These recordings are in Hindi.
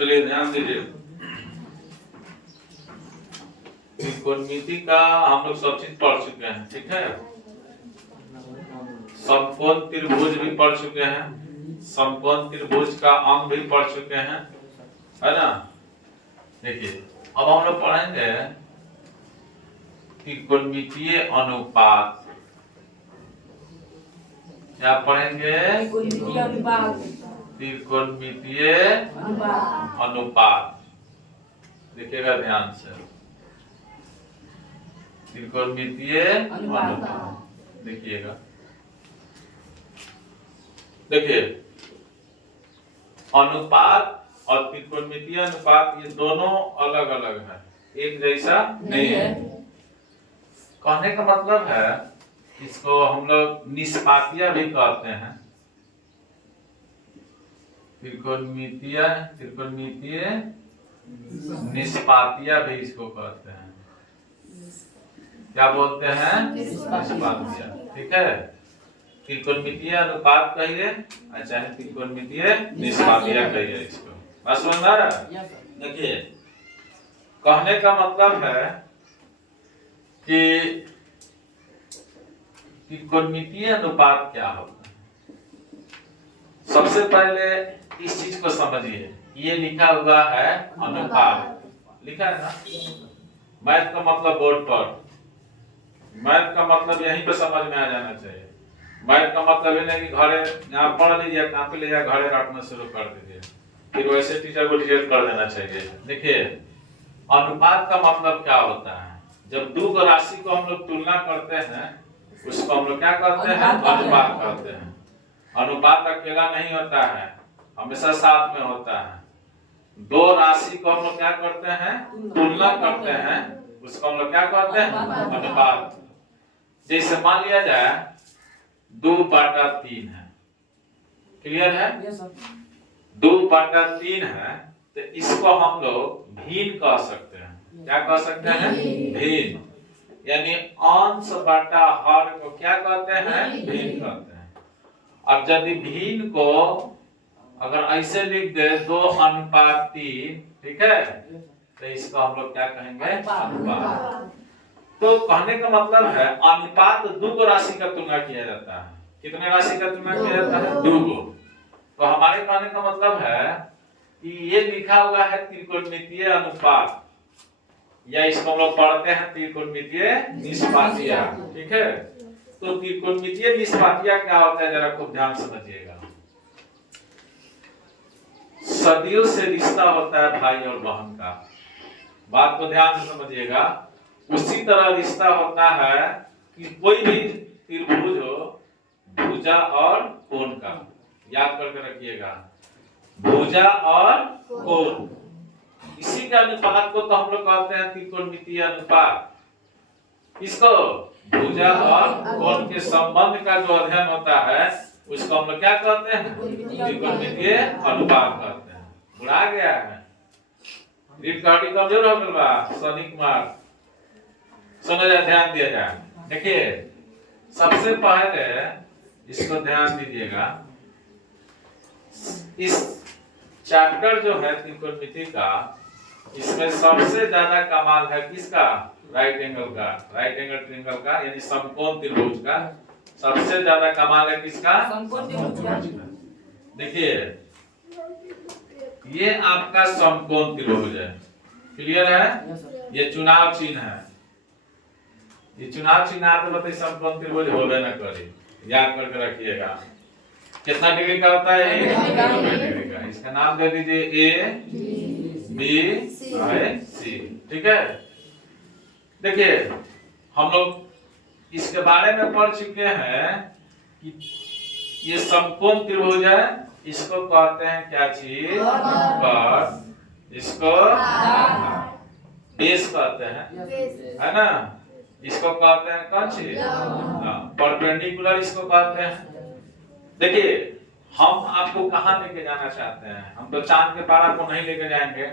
चलिए ध्यान दीजिए, त्रिकोणमिति का हम लोग सब चीज पढ़ चुके हैं, ठीक है। समकोण त्रिभुज भी पढ़ चुके हैं, समकोण त्रिभुज का अंग भी पढ़ चुके हैं, है ना। देखिए अब हम लोग पढ़ेंगे त्रिकोणमितीय अनुपात। क्या पढ़ेंगे? त्रिकोणमितीय अनुपात। देखिएगा ध्यान से, त्रिकोणमितीय अनुपात देखिएगा। देखिए अनुपात और त्रिकोणमितीय अनुपात ये दोनों अलग अलग है, एक जैसा नहीं है। कहने का मतलब है इसको हम लोग निष्पातीय भी कहते हैं, त्रिकोणमितीय निष्पातीय भी इसको कहते हैं। क्या बोलते हैं? निष्पातीय, ठीक है। त्रिकोणमितीय अनुपात कहिए, अच्छा है त्रिकोणमितीय निष्पातीय कहिए इसको। बात समझ में आ रहा है? देखिए कहने का मतलब है कि त्रिकोणमितीय अनुपात क्या होता है। सबसे पहले इस चीज को समझिए, ये लिखा हुआ है अनुपात, लिखा है ना। मैथ का मतलब बोर्ड पर, मैथ का मतलब यहीं पे समझ में आ जाना चाहिए। मैथ का मतलब ये नहीं कि घरे यहाँ पढ़ लीजिए, कॉपी ले जाए घरे रटना शुरू कर दीजिए, फिर वैसे टीचर को डिटेक्ट कर देना चाहिए। देखिए अनुपात का मतलब क्या होता है, जब दो राशि को हम लोग तुलना करते हैं उसको हम लोग क्या कहते हैं? अनुपात कहते हैं। अनुपात अकेला नहीं होता है, हमेशा साथ में होता है। दो राशि को हम लोग क्या करते हैं? तुलना करते हैं, उसको हम लोग क्या कहते हैं? अनुपात। जैसे मान लिया जाए 2/3 है, क्लियर है? 2/3 है, तो इसको हम लोग भिन्न कह सकते हैं। क्या कह सकते हैं? भिन्न, यानी अंश बटा हर को क्या कहते हैं? भिन्न कहते हैं। अब यदि भिन्न को अगर ऐसे लिख दे 2/3, ठीक है, तो इसको हम लोग क्या कहेंगे? अनुपात। तो कहने का मतलब है अनुपात दो राशि का तुलना किया जाता है। कितने राशि का तुलना किया जाता है? 2। तो हमारे कहने का मतलब है कि ये लिखा हुआ है त्रिकोणमितीय अनुपात, या इसको हम लोग पढ़ते हैं त्रिकोणमितीय निष्पातीय, ठीक है। तो त्रिकोणमितीय निष्पातीय क्या होता है, जरा खूब ध्यान समझिएगा। सदियों से रिश्ता होता है भाई और बहन का, बात को ध्यान से समझिएगा। उसी तरह रिश्ता होता है कि कोई भी त्रिभुज हो, भुजा और कोण का, याद करके रखिएगा, भुजा और कोण, इसी के अनुपात को तो हम लोग कहते हैं त्रिकोणमितीय अनुपात। इसको भुजा और कोण के संबंध का जो अध्ययन होता है उसको हम लोग क्या कहते हैं? त्रिकोणमितीय अनुपात कहते हैं। बुढ़ा गया है, रीढ़ की हड्डी कमजोर हो गई बा, सनी कुमार सुनो जाए, ध्यान दिया जाए। देखिए सबसे पहले इसको ध्यान दीजिएगा, इस चैप्टर जो है त्रिकोणमिति का, इसमें सबसे ज्यादा कमाल है किसका? राइट एंगल का, राइट एंगल ट्रायंगल का, यानी समकोण त्रिभुज का सबसे ज्यादा कमाल है किसका? समकोण त्रिभुज का। देखिए ये आपका समकोण त्रिभुज है, क्लियर है? ये चुनाव चिन्ह है, ये चुनाव चिन्ह आते बताइए समकोण त्रिभुज होवे ना करे, याद करके रखिएगा। कितना डिग्री का होता है? 90 डिग्री का। इसका नाम दे दीजिए ए बी सी, ठीक है। देखिए हम लोग इसके बारे में पढ़ चुके हैं कि ये समकोण त्रिभुज है, इसको कहते हैं क्या चीज? कर्व, इसको बेस कहते हैं, है ना। इसको कहते हैं कौन चीज? परपेंडिकुलर इसको कहते हैं। देखिए हम आपको कहाँ लेके जाना चाहते हैं? हम तो चांद के पारा को नहीं लेके जाएंगे,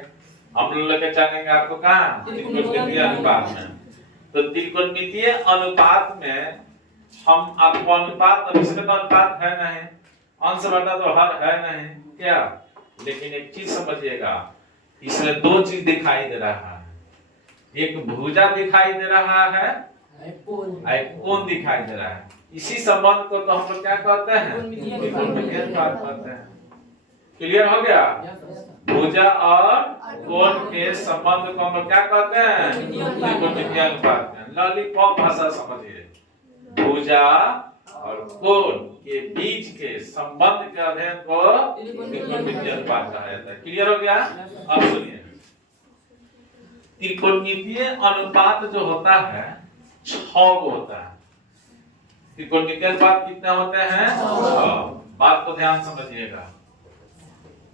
हम लोग लेके चलेंगे आपको कहाँ? त्रिकोणमितीय अनुपात में। तो त्रिकोणमितीय अनुपात में हम आपको अनुपात, अभिश्रित अनुपात है नहीं, अंश बटा तो हर है नहीं क्या, लेकिन एक चीज समझिएगा, इसमें दो चीज दिखाई दे रहा है, एक भुजा दिखाई दे रहा है, एक कोण दिखाई दे रहा है। इसी संबंध को तो हम लोग क्या कहते हैं, त्रिकोणमितीय अनुपात कहते हैं। क्लियर हो गया? भुजा और कोण के संबंध को हम लोग क्या कहते हैं, त्रिकोणमितीय अनुपात। लॉलीपॉप भाषा समझिए, भुजा और कोण के बीच के संबंध के अध्ययन को त्रिकोणमितीय अनुपात कहा जाता है। क्लियर हो गया? अब सुनिए, त्रिकोणमितीय अनुपात जो होता है 6 होता है। त्रिकोणमितीय अनुपात कितने होते हैं? 6। बात को ध्यान समझिएगा,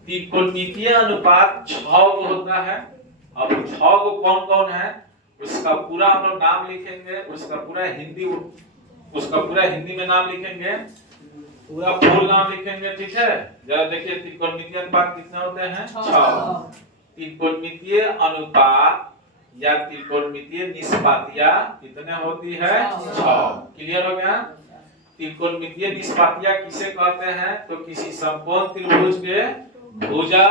त्रिकोणमितीय अनुपात 6 होता है। अब 6 कौन कौन है उसका पूरा हम लोग नाम लिखेंगे, उसका पूरा हिंदी में नाम लिखेंगे, पूरा फुल नाम लिखेंगे। ठीक है, जरा देखिए त्रिकोणमितीय अनुपात कितने होते हैं? 6। त्रिकोणमितीय अनुपात या त्रिकोणमितीय निष्पातिया कितने होती है? 6। क्लियर हो गया? त्रिकोणमितीय निष्पातिया किसे कहते हैं? तो किसी समकोण त्रिभुज के भुजा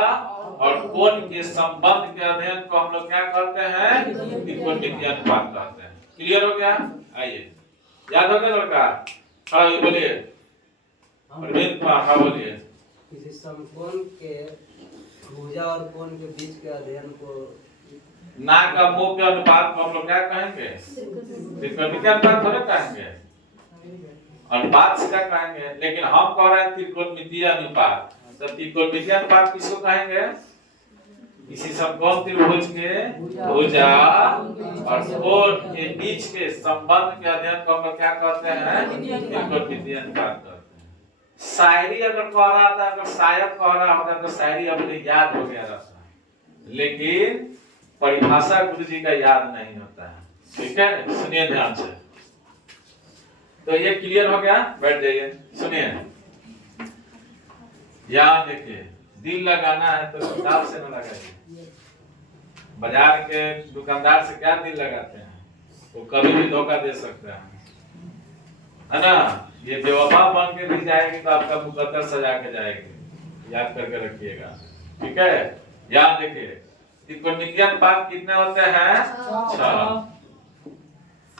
और कोण के संबंध के अध्ययन को हम लोग क्या कहते हैं? त्रिकोणमितीय अनुपात कहते हैं। क्लियर हो गया? आइए, याद हो गया लड़का? हाँ बोलिए, अरविंद। हाँ बोलिए। किसी समकोण के भुजा और कोण के बीच के अध्ययन को नाक का मुंह के अनुपात को हम लोग क्या कहेंगे? त्रिकोणमितीय अनुपात थोड़े कहेंगे, अनुपात से क्या कहेंगे। लेकिन हम कह रहे हैं त्रिकोणमितीय अनुपात। तो त्रिकोणमितीय अनुपात किसको कहेंगे? किसी समकोण त्रिभुज के भुजा और कोण के बीच के संबंध के अध्ययन को हम लोग क्या कहते हैं? त्रिकोणमितीय अनुपात कहते हैं। शायरी अगर कह रहा था, अगर शायर कह रहा होता तो शायरी अपने याद हो गया रहता, लेकिन परिभाषा गुरु जी का याद नहीं होता है। ठीक है, सुनिए ध्यान से। तो ये क्लियर हो गया? बैठ जाइए, सुनिए। यहाँ देखिए, दिल लगाना है तो किताब से न लगाइए। बाजार के दुकानदार से क्या दिल लगाते हैं? वो कभी भी धोखा दे सकते हैं, है ना? ये बेवफा बन के भी जाएगी तो आपका मुकद्दर सजा के जाएगी, याद करके रखिएगा। ठीक है, यहाँ देखिए, त्रिकोणमितीय अनुपात कितने होते हैं? 6।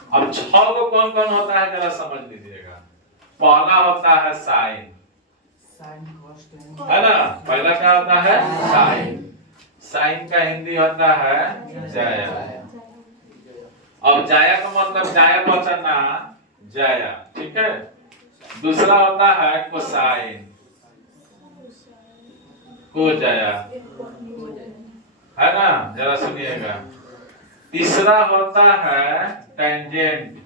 अब 6 को कौन कौन होता है जरा समझ लीजिएगा। पहला होता है साइन, है ना? पहला क्या होता है? साइन। साइन का हिंदी होता है जाया। अब जाया का मतलब जाया बचना, जाया। ठीक है, दूसरा होता है कोसाइन, को जाया, है ना? जरा सुनिएगा। तीसरा होता है टेंजेंट।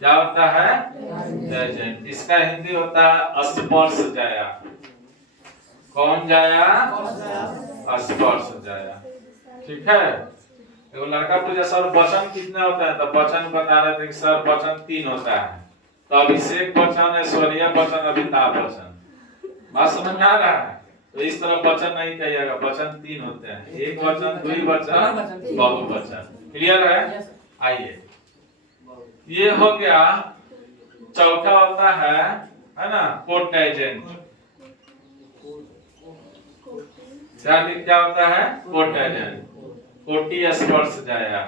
क्या होता है? टेंजेंट। इसका हिंदी होता है स्पर्श जाया। कौन जाया? स्पर्श जाया। ठीक है, एगो लड़का पूछा सर वचन कितने होते हैं? तो वचन बता रहे थे कि सर वचन 3 होता है। तो अभिषेक वचन, ऐश्वर्या वचन, अमिताभ वचन। बात समझ में आ रहा है? तो इस तरह वचन नहीं कहिएगा, वचन 3 होते हैं, एक वचन, द्विवचन, बहुवचन। क्लियर है? आइए, ये हो गया। चौथा होता है ना कोटैजेंट। क्या होता है? कोटैजेंट। कोटि स्पर्श जाया,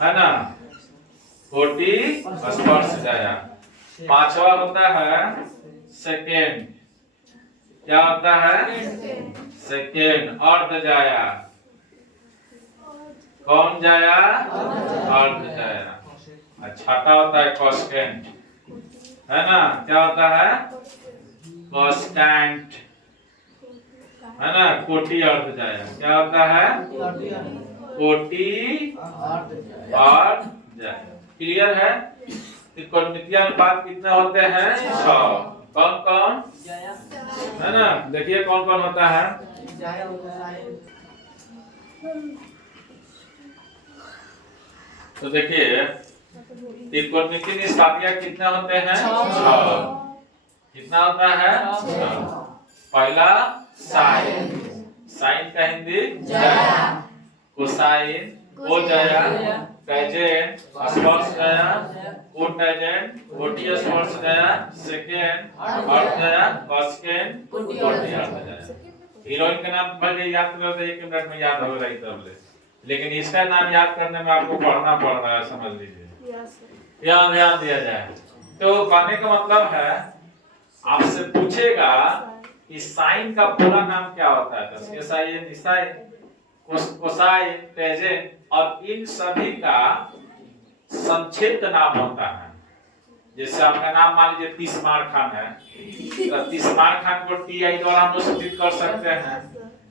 है ना? कोटि स्पर्श जाया। पांचवा होता है सेकेंड। क्या होता है? सेकेंड। अर्ध जाया। कौन जाया? अर्ध जाया। छठा होता है कॉन्स्टेंट, है ना? क्या होता है? कॉन्स्टेंट, है ना? कोटि अर्ध जाया। क्या होता है? कोटि अर्ध जाया। क्लियर है? त्रिकोणमितीय अनुपात कितने होते हैं? 6। कौन कौन? है ना? देखिए कौन कौन होता है। तो देखिए त्रिकोणमितीय निष्पातिया कितने होते हैं? 6। कितना होता है? 6। पहला साइन। साइन का हिंदी जाया। कोसाइन, को जाया, टेंजेंट स्पर्श गया, कोटेंजेंट कोटीय स्पर्श गया, सेकेंड अर्थ गया, कॉसेकेंड कोटीय अर्थ गया। हीरोइन का नाम भले याद कर लो 1 मिनट में याद होगा ही तब ले, लेकिन इसका नाम याद करने में आपको पढ़ना पड़ रहा है, समझ लीजिए। यहाँ ध्यान दिया जाए तो कहने का मतलब है आपसे पूछेगा कि साइन का पूरा नाम क्या होता है, तो साइन निसाइन कोसाइन टेंजेंट, और इन सभी का संक्षिप्त नाम होता है। जैसे आपका नाम मान लीजिए तिस्मार खान है, तो तिस्मार खान को टीआई द्वारा हम लोग सूचित कर सकते हैं,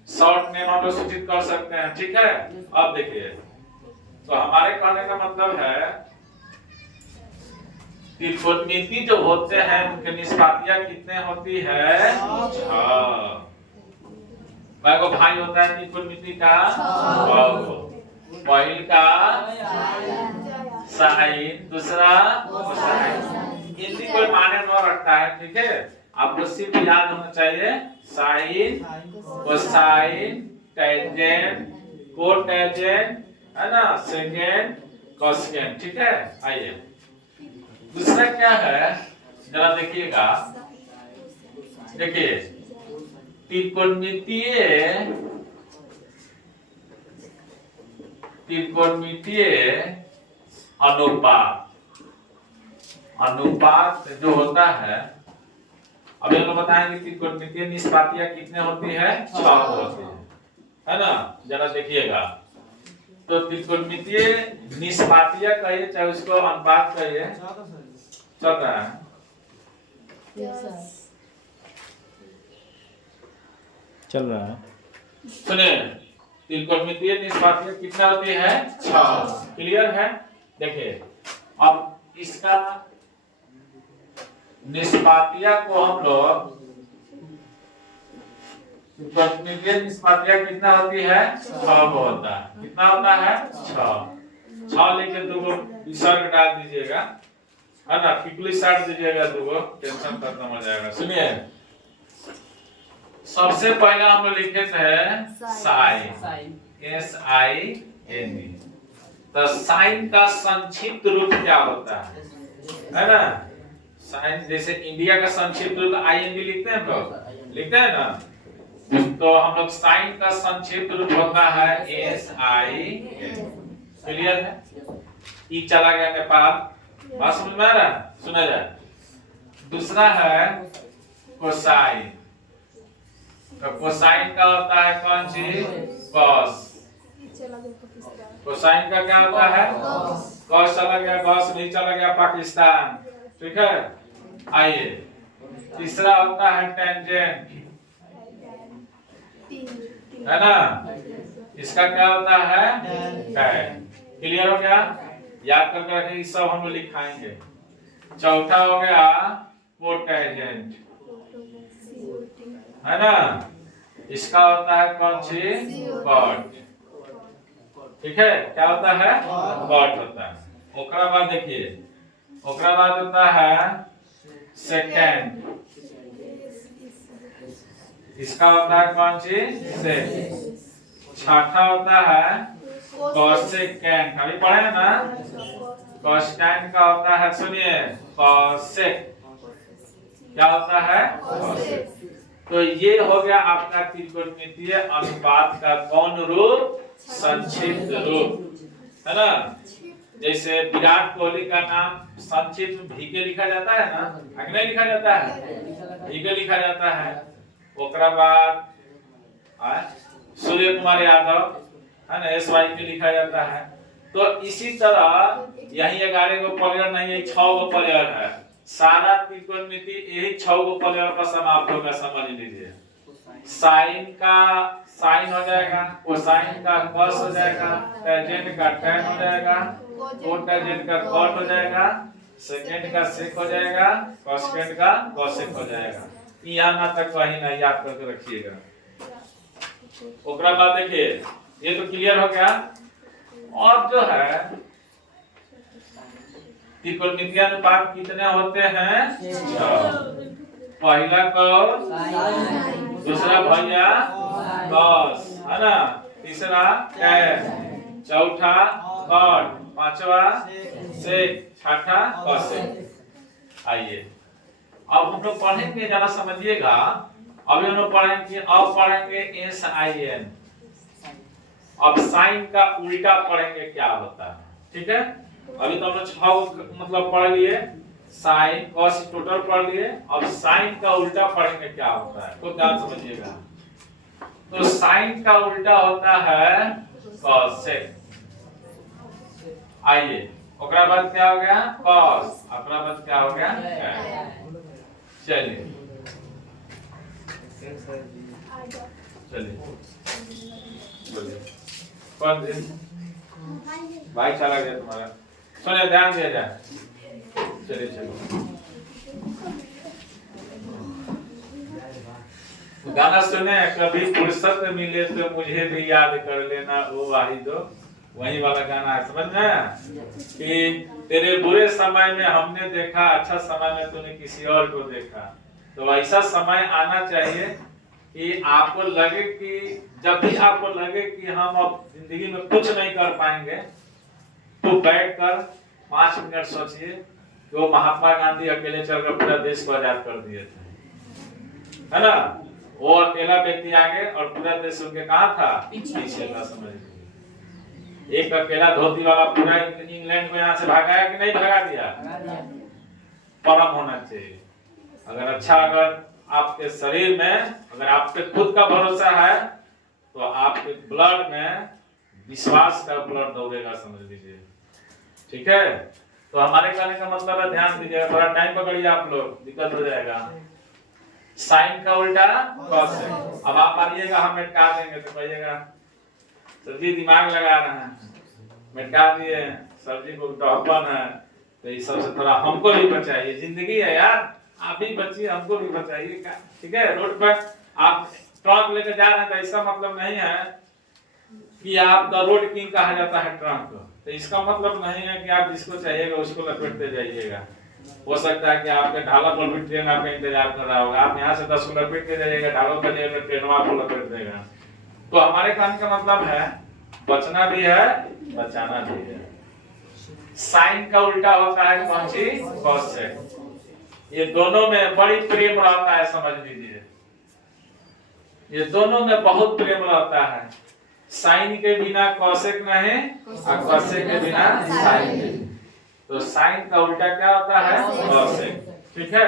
शॉर्ट नेम हम लोग सूचित कर सकते हैं, ठीक है। अब देखिए तो हमारे कहने का मतलब है त्रिकोणमिति जो होते हैं उनकी निष्पातियां कितने होती है, 6। को भाई होता है त्रिकोणमिति का, पहल का साइन, दूसरा कोसाइन, इनकी कोई माने न रखता है, ठीक है। आपको सिर्फ याद होना चाहिए साइन कोसाइन टेंजेंट कोटेंजेंट, है ना, सेकेंड कोसेकेंड, ठीक है। आइए दूसरा क्या है जरा देखिएगा, देखिए त्रिकोणमितीय अनुपात, अनुपात जो होता है, अभी हम लोग बताएंगे त्रिकोणमितीय निष्पातियां कितने होती है, 6 होती है ना। जरा देखिएगा तो त्रिकोणमितीय निष्पातियां कहिए चाहे उसको अनुपात कहिए, चल रहा है चल रहा है। सुनिए त्रिकोणमितीय निष्पातियां कितना होती है, 6। क्लियर है। देखिए अब इसका निष्पातियां को हम लोग त्रिकोणमितीय निष्पातियां कितना होती है, 6 होता है। कितना होता है, 6 लेके 2 विसर्ग डाल दीजिएगा, है ना, टिकली साट दीजिएगा 2, टेंशन खत्म हो जाएगा। सुनिए सबसे पहले हम लोग लिखे थे साइन, SIN, तो साइन का संक्षिप्त रूप क्या होता है ना। साइन जैसे इंडिया का संक्षिप्त रूप IND लिखते हैं, तो लिखते हैं ना, तो हम लोग साइन का संक्षिप्त रूप होता है SIN। क्लियर है। ई चला गया नेपाल, बात समझ में आ रहा है, सुना जाए। दूसरा है कोसाइन, तो कोसाइन का होता है कौन सी, कॉस। कोसाइन का क्या होता है, कॉस चला गया, कॉस नहीं चला गया पाकिस्तान, ठीक है। आइए तीसरा होता है टेंजेंट, है ना, इसका क्या होता है, टैन। क्लियर हो गया, याद करके रखिए, सब हम लोग लिखाएंगे। चौथा हो गया कोटेंजेंट, है ना, इसका होता है कौन सी, कॉट, ठीक है। क्या होता है, कॉट होता है। ओकरा बाद देखिए, ओकरा बाद होता है सेकेंड, इसका होता है कौन सी, सेक। छठा होता है कोसेकेंड, अभी पढ़े हैं ना, कोसेकेंड का होता है, सुनिए, कोसेक, क्या होता है, कोसेक। तो ये हो गया आपका त्रिकोणमितीय अनुपात का कौन रूप, संक्षिप्त रूप, है ना। जैसे विराट कोहली का नाम संक्षिप्त में VK लिखा जाता है ना, आगे नहीं लिखा जाता है, VK लिखा जाता है। ओकरा बाद सूर्य कुमार यादव, है ना, SYK लिखा जाता है। तो इसी तरह यही 11 गो प्लेयर नहीं है, 6 गो प्लेयर है। सारा त्रिकोणमिति यही 6 गो प्लेयर पर समाप्त होगा, समझ लीजिए। साइन का साइन हो जाएगा, कोसाइन का कॉस हो जाएगा, टेंजेंट का टैन हो जाएगा, कोटेंजेंट का कॉट हो जाएगा, सेकेंड का सेक हो जाएगा, कोसेकेंड का कोसेक हो जाएगा। यहाँ ना तक कहीं नहीं, याद करके रखिएगा। ओकरा बाद देखिए, ये तो क्लियर हो गया। और जो है त्रिकोणमितीय अनुपात कितने होते हैं, 6। पहला कॉस, दूसरा भैया कॉस, है ना, तीसरा टैन, चौथा कॉट, पांचवा सेक, छठा कॉसेक। आइए अब हम लोग पढ़ेंगे, जरा समझिएगा। अभी हम लोग पढ़ेंगे, अब पढ़ेंगे एस आई एन। अब साइन का उल्टा पढ़ेंगे क्या होता है, ठीक है। अभी तो हम लोग 6 मतलब पढ़ लिए, साइन कॉस टोटल पढ़ लिए। अब साइन का उल्टा पढ़ेंगे क्या होता है, तो ध्यान समझिएगा। तो साइन का उल्टा होता है कॉसेक। आइए ओकरा बाद क्या हो गया, कॉस, ओकरा बाद क्या हो गया, चलिए बोलिए। कौन दिन भाई चला गया तुम्हारा, सुनिए ध्यान दिया जाए। चलिए चलो गाना सुने, कभी फुर्सत मिले तो मुझे भी याद कर लेना, वो वाहिदो, वही वाला गाना है, समझ में कि तेरे बुरे समय में हमने देखा, अच्छा समय में तूने किसी और को देखा। तो ऐसा समय आना चाहिए कि आपको लगे कि जब भी आपको लगे कि हम अब जिंदगी में कुछ नहीं कर पाएंगे, तो बैठकर 5 मिनट सोचिए कि वो महात्मा गांधी अकेले चलकर पूरा देश को आजाद कर दिए थे, है ना। वो अकेला व्यक्ति आगे और पूरा देश उनके कहाँ था, पीछे था, समझ लीजिए। एक अकेला धोती वाला पूरा इंग्लैंड को यहाँ से भगाया कि नहीं भगा दिया। परम होना चाहिए। अगर आपके शरीर में अगर आप पे खुद का भरोसा है, तो आपके ब्लड में विश्वास का ब्लड दौड़ेगा, समझ लीजिए, ठीक है। तो हमारे कहने का मतलब है, ध्यान दीजिएगा, थोड़ा टाइम पकड़िए आप लोग, दिक्कत हो जाएगा। साइन का उल्टा कॉसेक। अब आप आइएगा, हम मिटा देंगे तो कहिएगा सर जी दिमाग लगा रहे हैं, मिटा दिए, सर जी को डॉक्टर है, तो इस सबसे थोड़ा हमको भी बचाइए, जिंदगी है यार, आप भी बचिए, हमको भी बचाइए, ठीक है। रोड पर आप ट्रक लेकर जा रहे हैं, तो इसका मतलब नहीं है कि आप द रोड किंग कहा जाता है ट्रक, तो इसका मतलब नहीं है कि आप जिसको चाहिएगा उसको लपेटते जाइएगा। हो सकता है कि आपके ढाला पर भी ट्रेन आपका इंतजार कर रहा होगा, आप यहाँ से 10 को लपेट के जाइएगा, ढालों पर जाइएगा, ट्रेन आपको लपेट देगा। तो हमारे कहने का मतलब है बचना भी है, बचाना भी है। साइन का उल्टा होता है कौन सी, कॉसेक। ये दोनों में बड़ी प्रेम रहता है, समझ लीजिए, ये दोनों में बहुत प्रेम रहता है। साइन के बिना कॉसेक नहीं, और कॉसेक के बिना साइन नहीं। तो साइन का उल्टा क्या होता है, कॉसेक, ठीक है।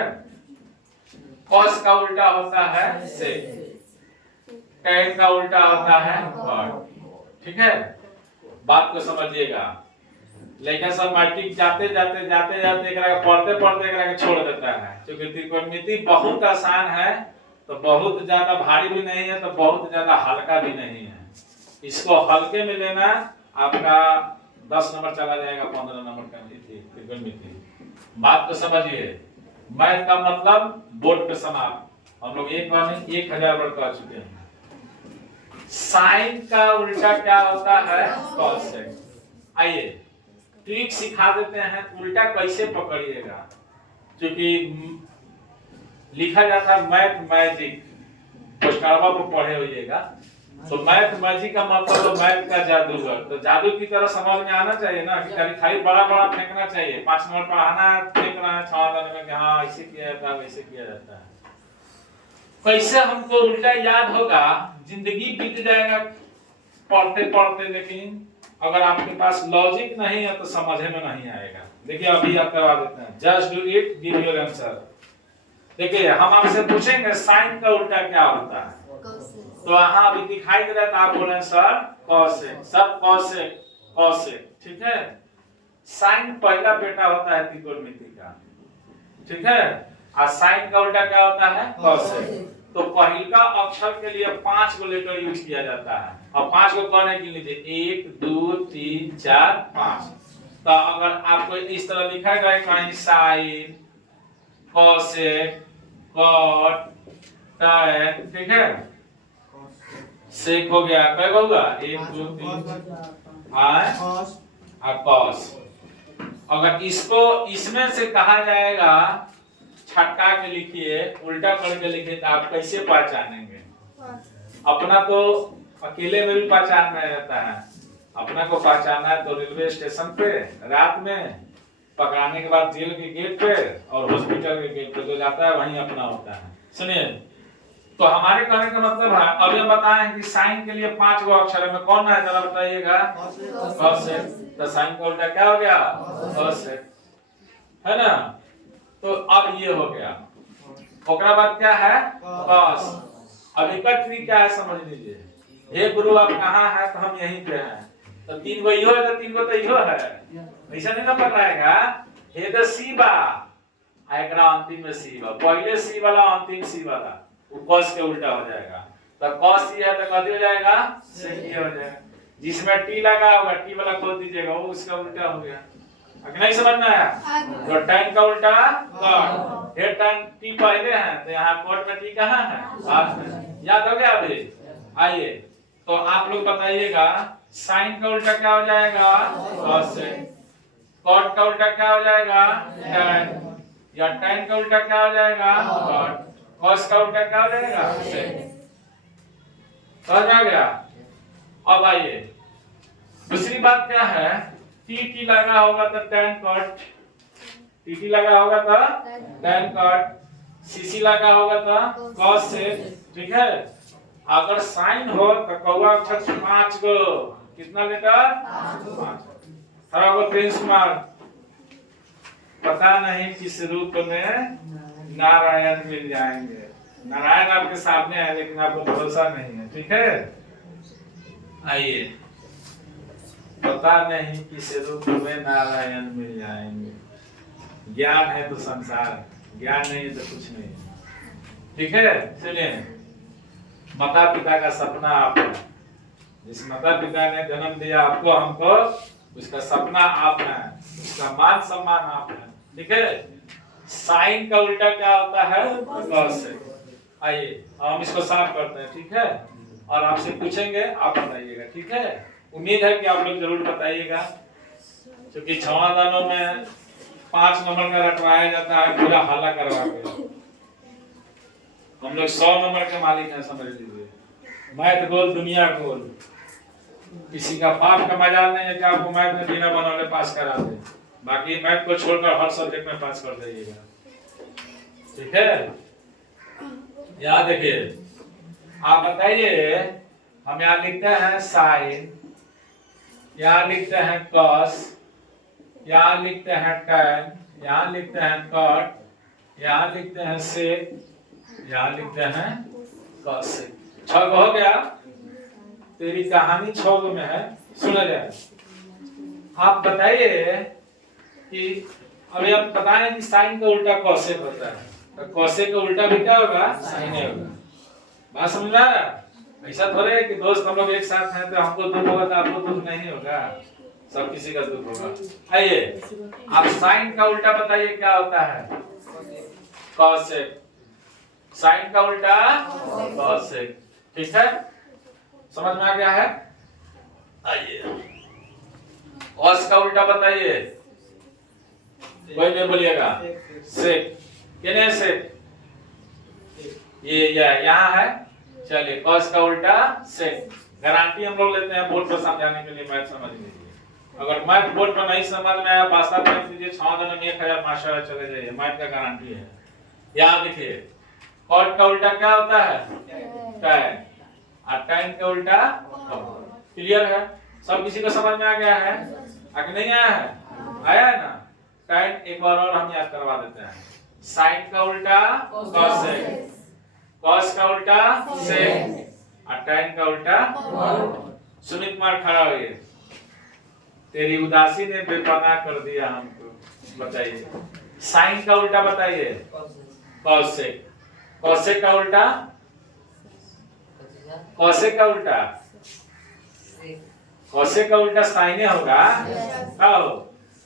कॉस का उल्टा होता है सेक, टैन का उल्टा होता है कॉट, ठीक है। बात को समझिएगा। लेकिन सब मैट्रिक जाते एकरा पढ़ते एकरा छोड़ देता है, क्योंकि त्रिकोणमिति बहुत आसान है, तो बहुत ज्यादा भारी भी नहीं है, तो बहुत ज्यादा हल्का भी नहीं है। इसको हल्के में लेना, आपका 10 नंबर चला जाएगा, 15 नंबर का त्रिकोणमिति। बात को समझिए। मैथ का मतलब बोर्ड पे समाप्त, हम लोग एक बार नहीं 1000 बार कह चुके हैं। साइन का उल्टा क्या होता है, कॉसेक। आइए ट्रिक सिखा देते हैं, उल्टा कैसे पकड़िएगा, क्योंकि लिखा जाता है मैथ मैजिक, पोस्टरवा पर पढ़े होइएगा। तो मैथ मैजिक का मतलब मैथ का जादूगर, तो जादू की तरह समझ में आना चाहिए ना, कि खाली बड़ा बड़ा फेंकना चाहिए, 5 नंबर पढ़ाना है, फेंक रहा है 6 आने में कि हाँ ऐसे किया जाता है, वैसे किया जाता है। कैसे हमको उल्टा याद होगा, जिंदगी बीत जाएगा पढ़ते पढ़ते, लेकिन अगर आपके पास लॉजिक नहीं है तो समझ में नहीं आएगा। देखिए अभी आप करवा देते हैं, just do it, give your answer. देखिए हम आपसे पूछेंगे साइन का उल्टा क्या होता है, तो यहाँ अभी दिखाई दे रहा था, आप बोल रहे हैं सर कॉसेक, सब कॉसेक कॉसेक, ठीक है। साइन पहला बेटा होता है त्रिकोणमिति का, ठीक है, और साइन का उल्टा क्या होता है, कॉसेक। तो पहला अक्षर के लिए 5 को लेकर यूज किया जाता है, और 5 को कहने के लिए 1 2 3 4 5। तो अगर आपको इस तरह लिखा गया कहीं साइन कॉसेक कॉट टैन, ठीक है, सेक हो गया, क्या होगा 1 2 3 और कॉस। अगर इसको इसमें से कहा जाएगा छटका के लिखिए, उल्टा करके लिखिए, तो आप कैसे पहचानेंगे? अपना तो अकेले में भी पहचान में रहता है, अपना को पहचाना है तो रेलवे स्टेशन पे रात में, पकड़ाने के बाद जेल के गेट पे और हॉस्पिटल के गेट पे जो जाता है वहीं अपना होता है। सुनिए, तो हमारे कहने का मतलब है, अब ये बताएं कि साइन के लिए 5 गो अक्षर है, में कौन है जरा बताइएगा? कॉस है। तो साइन का उल्टा क्या हो गया? कॉस है ना? तो अब ये हो गया, ओकरा बाद क्या है? कॉस। अब एक ट्री क्या है समझ लीजिए। हे गुरु आप कहाँ है? तो हम यहीं पे हैं। तो 3 गो इहो है तो 3 गो तो इहो है, ऐसा नहीं ना पड़ रहेगा। हे द शिवा एकरा अंतिम में शिवा, पहले सी वाला अंतिम सी वाला वो कॉस के उल्टा हो जाएगा। तो कॉस ये है तो कथी हो जाएगा? सेक ये हो जाएगा। जिसमें टी लगा होगा टी वाला खोल दीजिएगा, वो उसका उल्टा हो गया। अब नहीं समझना है? तो tan का उल्टा कॉट, ये tan टी पहले है तो यहाँ कॉट में टी कहाँ है? बाद में। याद हो गया अभी? आइए तो आप लोग बताइएगा साइन का उल्टा क्या हो जाएगा? कॉस। कॉट का उल्टा क्या हो जाएगा? tan। या tan का उल्टा क्या हो जाएगा? कॉट। कॉस का उल्टा क्या हो जाएगा? सेक। समझ आ गया? अब आइए दूसरी बात क्या है, टी लगा होगा तो tan कॉट, टी लगा होगा तो tan कॉट, सीसी लगा होगा तो cos सेक। ठीक है? अगर साइन हो तो कौवा अक्षर 5 गो, कितना लेटर? 5। थोड़ा को प्रिंस मार, पता नहीं किस रूप में नारायण मिल जाएंगे। नारायण आपके सामने है लेकिन आपको भरोसा नहीं है। ठीक है? आइए, पता नहीं किस रूप में नारायण मिल जाएंगे। ज्ञान है तो संसार, ज्ञान नहीं है तो कुछ नहीं। ठीक है? सुनिए, माता पिता का सपना आप है। जिस माता पिता ने जन्म दिया आपको हमको, उसका सपना आप है, उसका मान सम्मान आप है। ठीक है? साइन का उल्टा क्या होता है? कॉस। आइए हम इसको साफ करते हैं। ठीक है? और आपसे पूछेंगे, आप बताइएगा। ठीक है? उम्मीद है कि आप लोग जरूर बताइएगा, क्योंकि 6वां दानों में 5 नंबर का रटवाया जाता है पूरा हल्ला करवा के। हम लोग 100 नंबर के मालिक हैं, समझ लीजिए। मैथ गोल दुनिया गोल, किसी का पाप का मजाल नहीं है कि आपको मैथ में बिना बनौले पास करा दे। बाकी मैथ को छोड़कर हर सब्जेक्ट में पास कर दीजिएगा। ठीक है? यहाँ देखिए, आप बताइए, हम यहाँ लिखते हैं साइन, यहाँ लिखते हैं कॉस, यहाँ लिखते हैं tan, यहाँ लिखते हैं कॉट, यहाँ लिखते हैं सेक, यहाँ लिखते हैं कॉस। 6 गो हो गया। तेरी कहानी 6 गो में है, सुना जाए। आप बताइए कि अभी आप बताएं कि साइन का उल्टा कॉसेक होता है, तो कॉसेक का उल्टा भी क्या होगा? साइन होगा। बात समझ आ रहा? ऐसा थोड़े है कि दोस्त हम लोग एक साथ हैं तो हमको दुख होगा तो आपको दुख नहीं होगा, सब किसी का दुख होगा। आइए आप साइन का उल्टा बताइए क्या होता है? कॉसेक। साइन का उल्टा कॉसेक। ठीक है? समझ में आ गया है? आइए कॉस का उल्टा बताइए, कोई नहीं बोलिएगा। सेक। कितने सेक? ये यहाँ है। चलिए कॉस का उल्टा सेक। गारंटी हम लोग लेते हैं बोर्ड पर समझाने के लिए, मैथ समझ लीजिए। अगर मैथ बोर्ड पर नहीं समझ में आया, पास आप लिख लीजिए, 6 दिन में 1000 मास्टर चले जाइए, मैथ का गारंटी है। यहाँ देखिए, कॉट का उल्टा क्या होता है? tan। और tan का उल्टा क्लियर है? सब किसी को समझ में आ गया है? आगे नहीं आया है? आया है ना? tan एक बार और हम याद करवा देते हैं। साइन का उल्टा कॉसेक, कॉस का उल्टा सेक, और tan का उल्टा। सुमित कुमार खड़ा होइए, तेरी उदासी ने बेपनाह कर दिया हमको। बताइए साइन का उल्टा बताइए? कॉसेक। कॉसेक का उल्टा? कॉसेक का उल्टा? कॉसेक का उल्टा साइन होगा। क्या हो?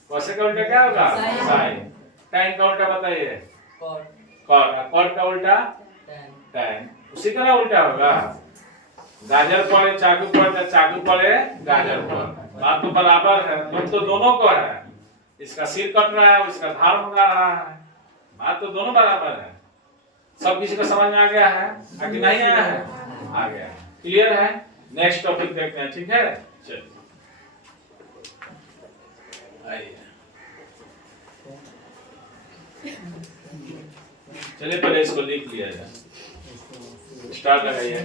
कॉसेक का उल्टा क्या होगा? साइन। tan का उल्टा बताइए? कॉट। कॉट का उल्टा? tan। उसी का ना उल्टा होगा। गाजर पड़े चाकू पर, चाकू पड़े गाजर पर, बात तो बराबर है। तुम तो दोनों को है, इसका सिर कट रहा है, उसका धार मंगा रहा है, बात तो दोनों बराबर है। सब किसी को समझ में आ गया है? आगे नहीं आया है? आ गया। क्लियर है? नेक्स्ट टॉपिक देखते हैं। ठीक है? चलिए। आइए, चलिए पहले इसको लिख लिया जाए। स्टार्ट लगाइए।